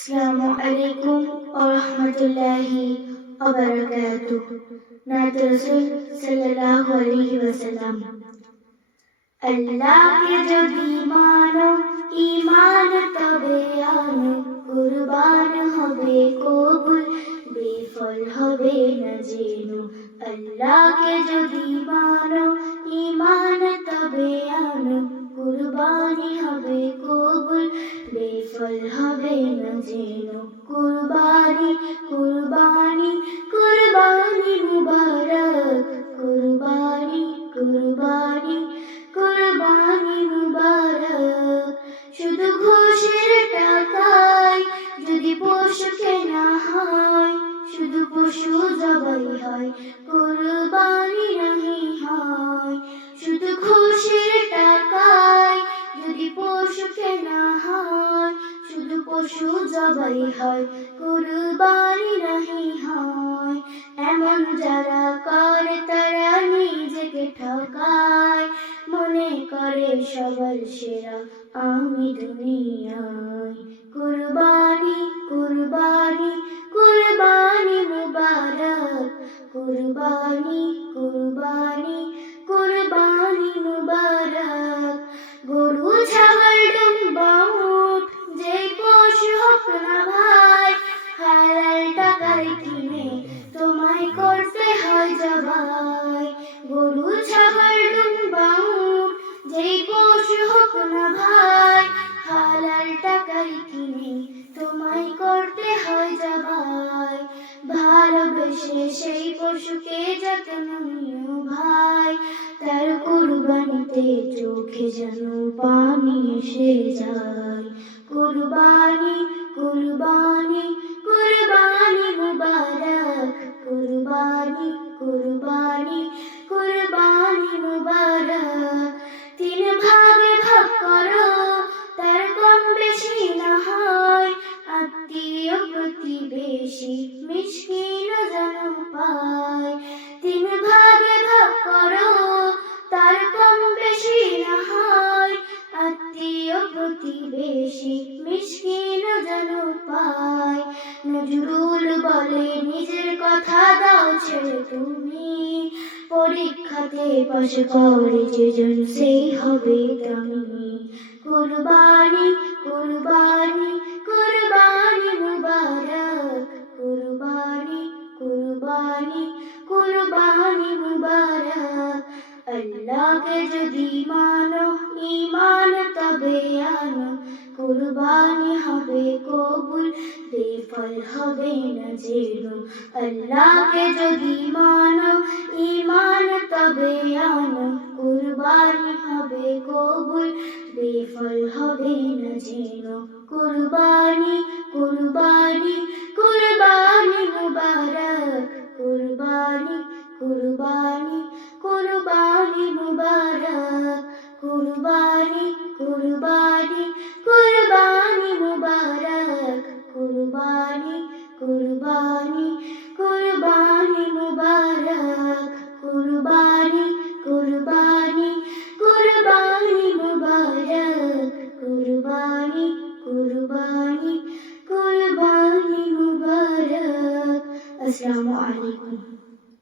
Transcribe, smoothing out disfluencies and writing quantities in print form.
আসসালামু আলাইকুম ওয়া রাহমাতুল্লাহি ওয়া বারাকাতুহু। নাত রাসূল সাল্লাল্লাহু আলাইহি ওয়াসাল্লাম। আল্লাহকে যদি মানো ঈমান তবে আনো, কুরবান হবে কবুল, বেফল হবে না জেনো। আল্লাহকে যদি মানো ঈমান তবে আনো, কুরবানি হবে কবুল, বেফল হবে না জেনো। কুরবানি কুরবানি কুরবানি মুবারক, কুরবানি কুরবানি কুরবানি মুবারক। শুধু ঘোষের টাকায় যদি পশু কেনা হয়, শুধু পশু জবাই হয়, কুরবানি নাহি হয়। শুধু ঘোষের টাকায় যদি পশু কেনা হয়, শুধু পশু জবাই হয়, কুরবানি নাহি হয়। এমন যারা করে তারা নিজেকে ঠকায়, মনে করে সবার সেরা আমি দুনিয়ায়। কুরবানি কুরবানি কুরবানি মুবারক, কুরবানি কুরবানি কুরবানি মুবারক। গরু ছাগল দুম্বা উট যে পশু হোক না ভাই, হালাল টাকায় কিনে তোমায় করতে হয় জবাই। গরু ছাগল দুম্বা উট যেই পশু হোক না ভাই, হালাল টাকায় কিনে তোমায় করতে হয় জবাই। ভালোবেসে সেই পশুকে যত্ন নিও ভাই, তার কুরবানিতে চোখে যেন পানি এসে যায়। কুরবানি কুরবানি কুরবানি মুবারক, কুরবানি কুরবানি কুরবানি মুবারক। তিন ভাগে ভাগ করো তার কম বেশি না হয়, আত্মীয় প্রতিবেশী মিষ্কিন যেন পায়। তিন ভাগে ভাগ করো তার কম বেশি না হয়, আত্মীয় প্রতিবেশী মিষ্কিন যেন পায়। নজরুল বলে নিজের কথা দাও ছেড়ে তুমি, পরীক্ষাতে পাশ করে যেজন সেই হবে দামি। কুরবানি কুরবানি কুরবানি মুবারক, কুরবানি কুরবানি কুরবানি মুবারক। আল্লাহকে যদি মানো ঈমান তবে আনো, কুরবানি হবে কবুল, বেফল হবে না জেনো। আল্লাহকে যদি মানো ঈমান তবে আনো, কুরবানি হবে কবুল, বেফল হবে না জেনো। কুরবানি কুরবানি কুরবানি মুবারক, কুরবানি কুরবানি কুরবানি মুবারক। কুরবানি কুরবানি